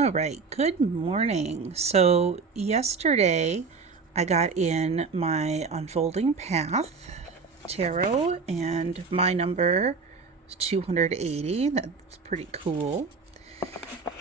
All right, good morning. So, yesterday I got in my Unfolding Path tarot, and my number is 280. That's pretty cool.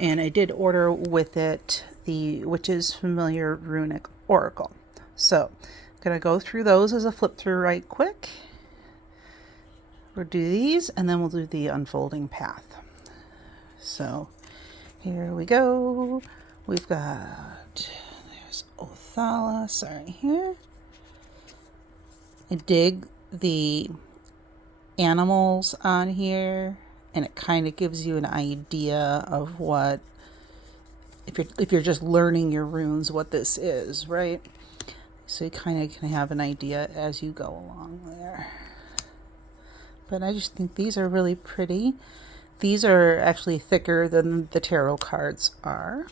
And I did order with it the Witch's Familiar Runic Oracle. So, I'm going to go through those as a flip through right quick. We'll do these and then we'll do the Unfolding Path. So, here we go. We've got, there's Othala, sorry, here. I dig the animals on here, and it kind of gives you an idea of what, if you're just learning your runes, what this is, right? So you kind of can have an idea as you go along there. But I just think these are really pretty. These are actually thicker than the tarot cards are.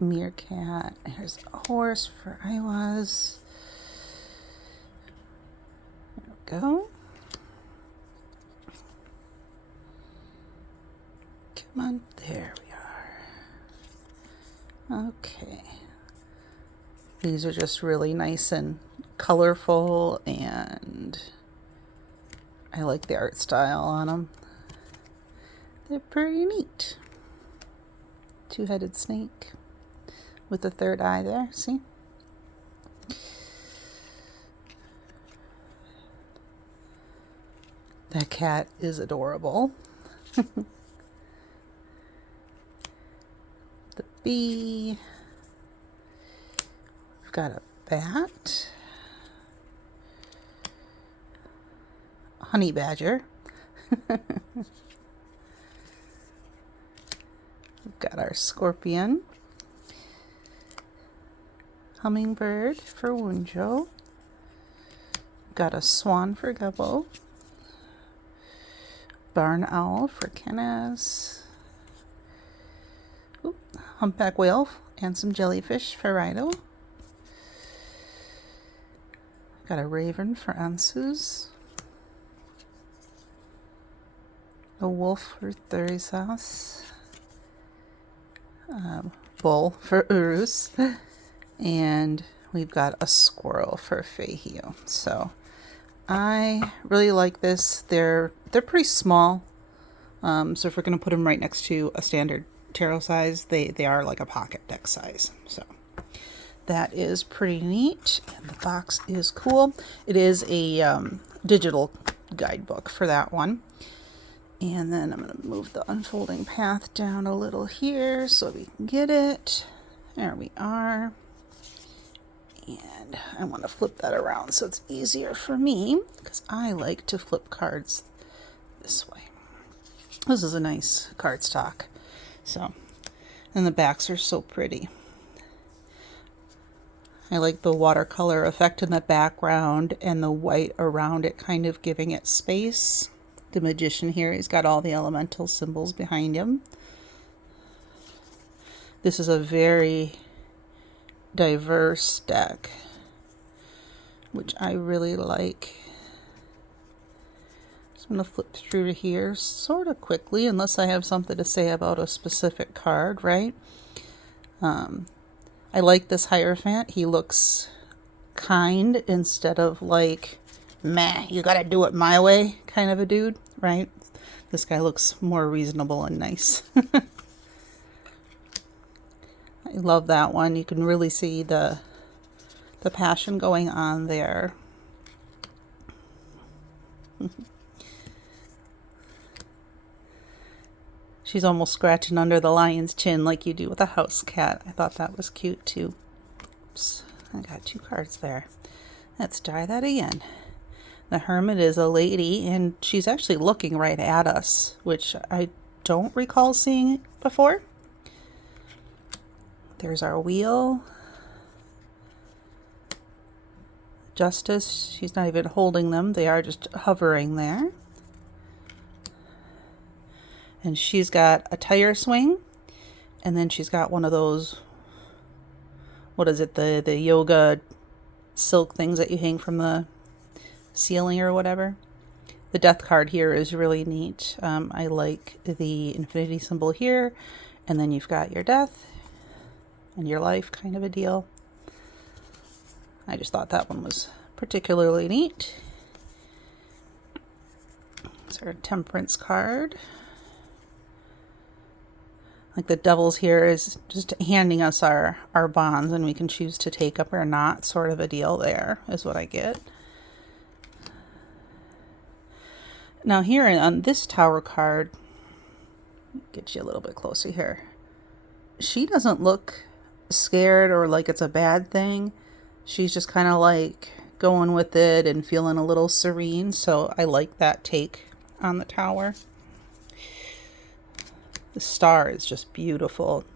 Meerkat. Here's a horse for Iwas. There we go. Come on, there we are. Okay. These are just really nice and colorful, and I like the art style on them. They're pretty neat. Two-headed snake with the third eye there, see? That cat is adorable. The bee. We've got a bat. Honey badger. We've got our scorpion. Hummingbird for Wunjo. Got a swan for Gubbo. Barn owl for Kenaz. Ooh, humpback whale and some jellyfish for Rido. Got a raven for Ansus. A wolf for Thurisas. Bull for Urus. And we've got a squirrel for Fahio. So I really like this. They're pretty small. So if we're going to put them right next to a standard tarot size, they are like a pocket deck size. So that is pretty neat. And the box is cool. It is a digital guidebook for that one. And then I'm going to move the Unfolding Path down a little here so we can get it. There we are. And I want to flip that around so it's easier for me, because I like to flip cards this way. This is a nice cardstock. So, and the backs are so pretty. I like the watercolor effect in the background and the white around it kind of giving it space. The magician here, he's got all the elemental symbols behind him. This is a very diverse deck, which I really like. So I'm going to flip through to here sort of quickly, unless I have something to say about a specific card, right? I like this Hierophant. He looks kind instead of like, meh, you gotta do it my way kind of a dude, right? This guy looks more reasonable and nice. I love that one. You can really see the passion going on there. She's almost scratching under the lion's chin like you do with a house cat. I thought that was cute too. Oops, I got two cards there. Let's try that again. The Hermit is a lady, and she's actually looking right at us, which I don't recall seeing before. There's our wheel. Justice, she's not even holding them. They are just hovering there. And she's got a tire swing, and then she's got one of those, what is it, the yoga silk things that you hang from the ceiling or whatever. The death card here is really neat. I like the infinity symbol here, and then you've got your death and your life kind of a deal. I just thought that one was particularly neat. It's our temperance card. Like the devil's here is just handing us our bonds, and we can choose to take up or not, sort of a deal there is what I get. Now here on this Tower card, get you a little bit closer here. She doesn't look scared or like it's a bad thing. She's just kind of like going with it and feeling a little serene. So I like that take on the Tower. The star is just beautiful.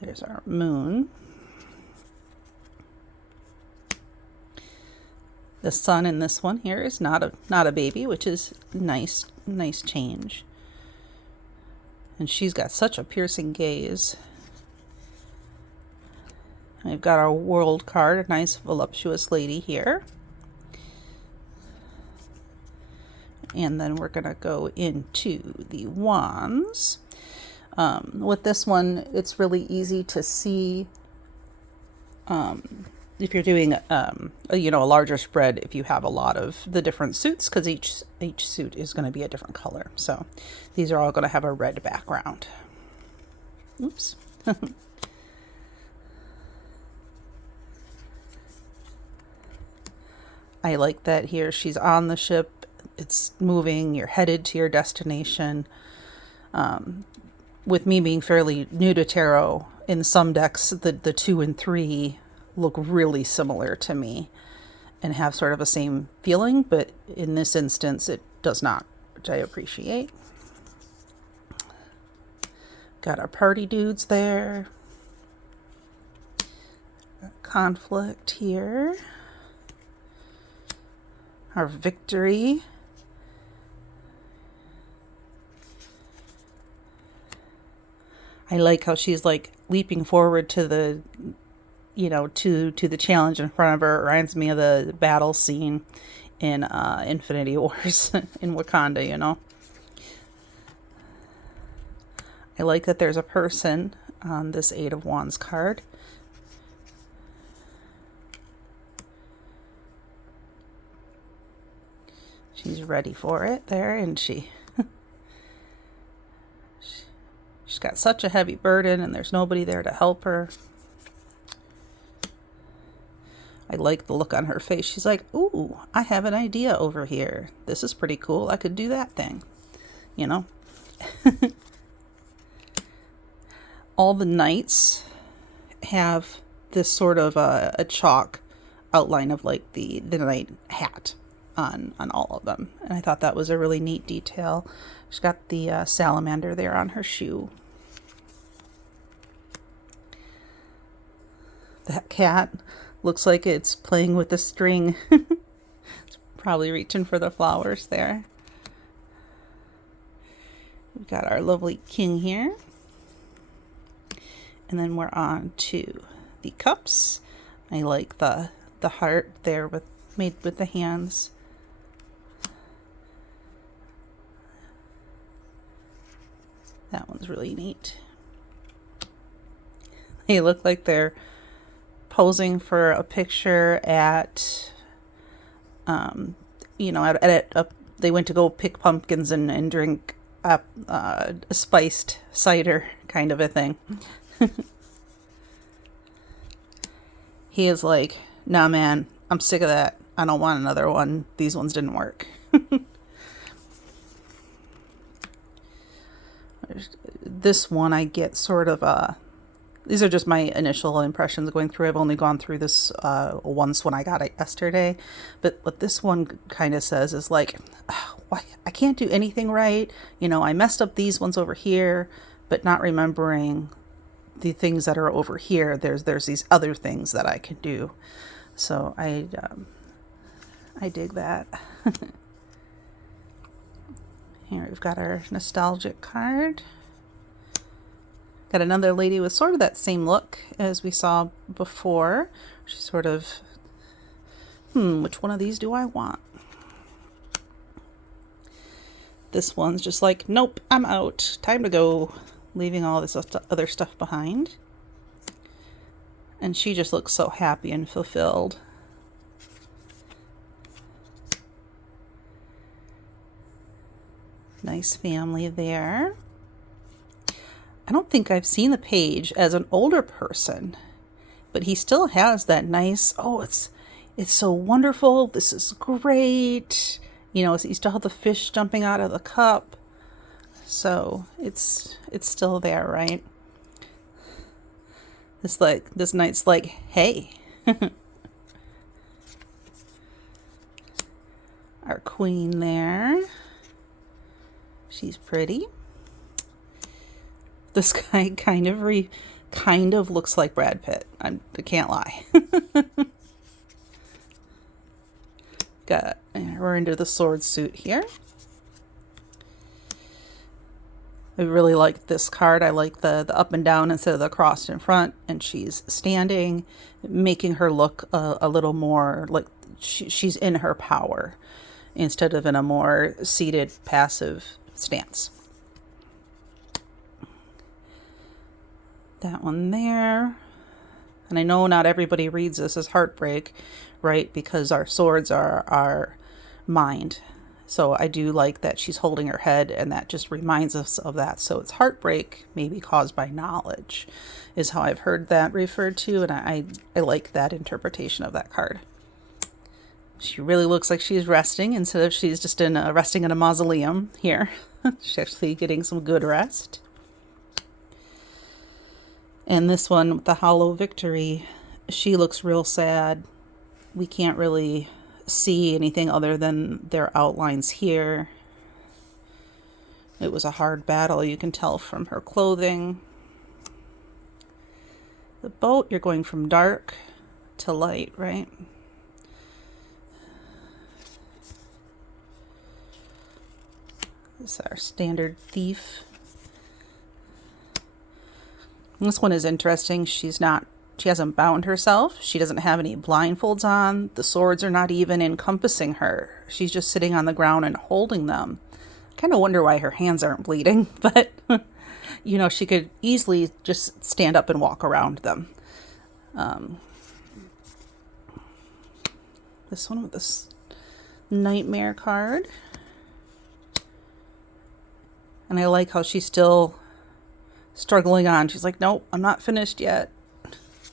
There's our moon. The sun in this one here is not a baby, which is nice change. And she's got such a piercing gaze. We've got our world card, a nice voluptuous lady here. And then we're going to go into the wands. With this one, it's really easy to see if you're doing a larger spread, if you have a lot of the different suits, because each suit is going to be a different color. So these are all going to have a red background. Oops. I like that here. She's on the ship. It's moving. You're headed to your destination. With me being fairly new to tarot, in some decks, the 2 and 3 look really similar to me and have sort of a same feeling, but in this instance, it does not, which I appreciate. Got our party dudes there. Conflict here. Our victory. I like how she's like leaping forward to the, to the challenge in front of her. It reminds me of the battle scene in Infinity Wars in Wakanda, I like that there's a person on this 8 of Wands card. She's ready for it there, isn't she? She's got such a heavy burden and there's nobody there to help her. I like the look on her face. She's like, ooh, I have an idea over here. This is pretty cool. I could do that thing, All the knights have this sort of a chalk outline of like the knight hat on all of them. And I thought that was a really neat detail. She's got the salamander there on her shoe. That cat looks like it's playing with the string. It's probably reaching for the flowers there. We've got our lovely king here. And then we're on to the cups. I like the heart there made with the hands. That one's really neat. They look like they're posing for a picture at, they went to go pick pumpkins and drink a spiced cider kind of a thing. He is like, nah, man, I'm sick of that. I don't want another one. These ones didn't work. This one I get sort of these are just my initial impressions going through. I've only gone through this once when I got it yesterday, but what this one kind of says is like, why I can't do anything right. I messed up these ones over here, but not remembering the things that are over here. There's these other things that I can do. So I dig that. Here we've got our nostalgic card. Got another lady with sort of that same look as we saw before. She's sort of which one of these do I want? This one's just like, nope, I'm out. Time to go. Leaving all this other stuff behind. And she just looks so happy and fulfilled. Nice family there. I don't think I've seen the page as an older person, but he still has that nice, oh, it's so wonderful. This is great. You know, you still have the fish jumping out of the cup. So it's still there, right? This knight's like, hey. Our queen there. She's pretty. This guy kind of looks like Brad Pitt. I can't lie. We're into the sword suit here. I really like this card. I like the up and down instead of the crossed in front, and she's standing, making her look a little more like she's in her power instead of in a more seated, passive stance. That one there. And I know not everybody reads this as heartbreak, right? Because our swords are our mind. So I do like that she's holding her head, and that just reminds us of that. So it's heartbreak maybe caused by knowledge is how I've heard that referred to. And I like that interpretation of that card. She really looks like she's resting instead of she's just resting in a mausoleum here. She's actually getting some good rest. And this one with the hollow victory, she looks real sad. We can't really see anything other than their outlines here. It was a hard battle, you can tell from her clothing. The boat, you're going from dark to light, right? This is our standard thief. This one is interesting. She hasn't bound herself. She doesn't have any blindfolds on. The swords are not even encompassing her. She's just sitting on the ground and holding them. I kind of wonder why her hands aren't bleeding, but you know, she could easily just stand up and walk around them. This one with this nightmare card. And I like how she's still struggling on. She's like, nope, I'm not finished yet.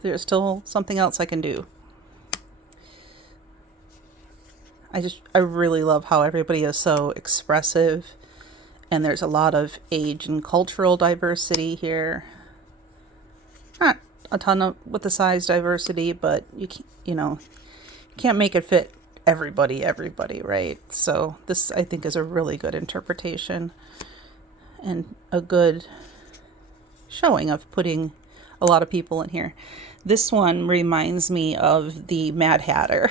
There's still something else I can do. I really love how everybody is so expressive, and there's a lot of age and cultural diversity here. Not a ton of with the size diversity, but you can't make it fit everybody, right? So this, I think, is a really good interpretation and a good showing of putting a lot of people in here. This one reminds me of the Mad Hatter.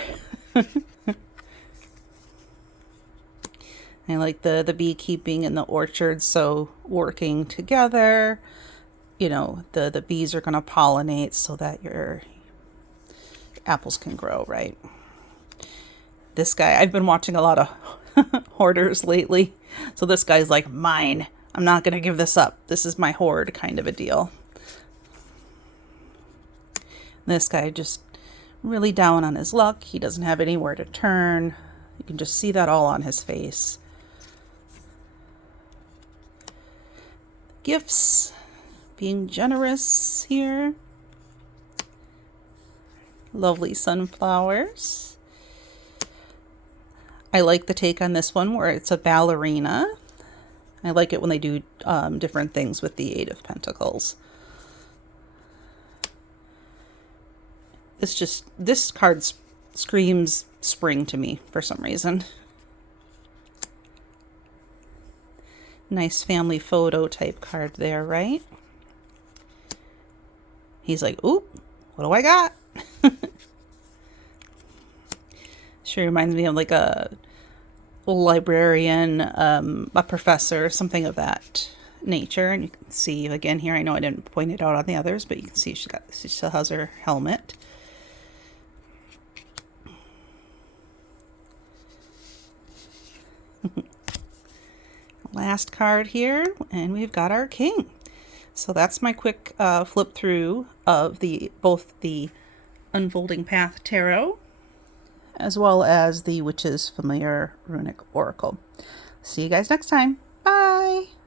I like the beekeeping and the orchard, so working together, you know, the bees are going to pollinate so that your apples can grow, right? This guy, I've been watching a lot of hoarders lately, so this guy's like, mine. I'm not going to give this up. This is my hoard kind of a deal. This guy just really down on his luck. He doesn't have anywhere to turn. You can just see that all on his face. Gifts, being generous here. Lovely sunflowers. I like the take on this one where it's a ballerina. I like it when they do different things with the Eight of Pentacles. This card screams spring to me for some reason. Nice family photo type card there, right? He's like, ooh, what do I got? Sure reminds me of like a librarian, a professor, something of that nature. And you can see again here, I know I didn't point it out on the others, but you can see she still has her helmet. Last card here, and we've got our king. So that's my quick flip through of both the Unfolding Path Tarot as well as the Witch's Familiar Runic Oracle. See you guys next time. Bye!